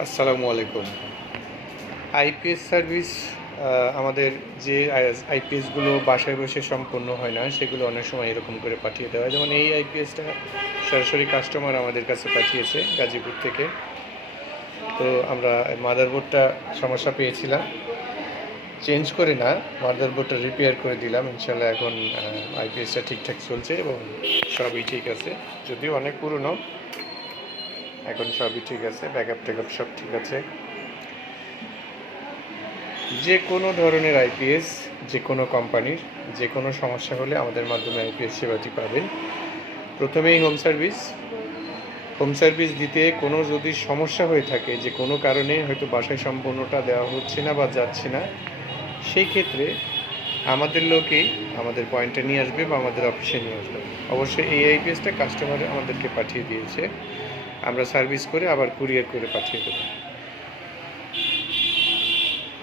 আসসালামু আলাইকুম। IPS service আমাদের যে আইপিএসগুলো বাসায় বসে সম্পন্ন হয় না, সেগুলো অনেক সময় এরকম করে পাঠিয়ে দেওয়া হয়। যেমন এই আইপিএসটা সরাসরি কাস্টমার আমাদের কাছে পাঠিয়েছে গাজীপুর থেকে। তো আমরা মাদারবোর্ডটা সমস্যা পেয়েছিলাম, চেঞ্জ করে না, মাদারবোর্ডটা রিপেয়ার করে দিলাম। ইনশাল্লাহ এখন আইপিএসটা ঠিকঠাক চলছে এবং সবই ঠিক আছে। যদিও অনেক পুরনো, এখন সবই ঠিক আছে, ব্যাকআপ ট্যাকআপ সব ঠিক আছে। যে কোনো ধরনের আইপিএস, যে কোনো কোম্পানির যে কোনো সমস্যা হলে আমাদের মাধ্যমে আইপিএস সেবাটি পাবেন। প্রথমেই হোম সার্ভিস দিতে কোনো যদি সমস্যা হয়ে থাকে, যে কোনো কারণে হয়তো বাসায় সম্পূর্ণটা দেওয়া হচ্ছে না বা যাচ্ছে না, সেই ক্ষেত্রে আমাদের লোকেই আমাদের পয়েন্টে নিয়ে আসবে বা আমাদের অফিসে নিয়ে আসবে। অবশ্যই এই আইপিএসটা কাস্টমার আমাদেরকে পাঠিয়ে দিয়েছে, আমরা সার্ভিস করে আবার কুরিয়ার করে পাঠিয়ে দেবো।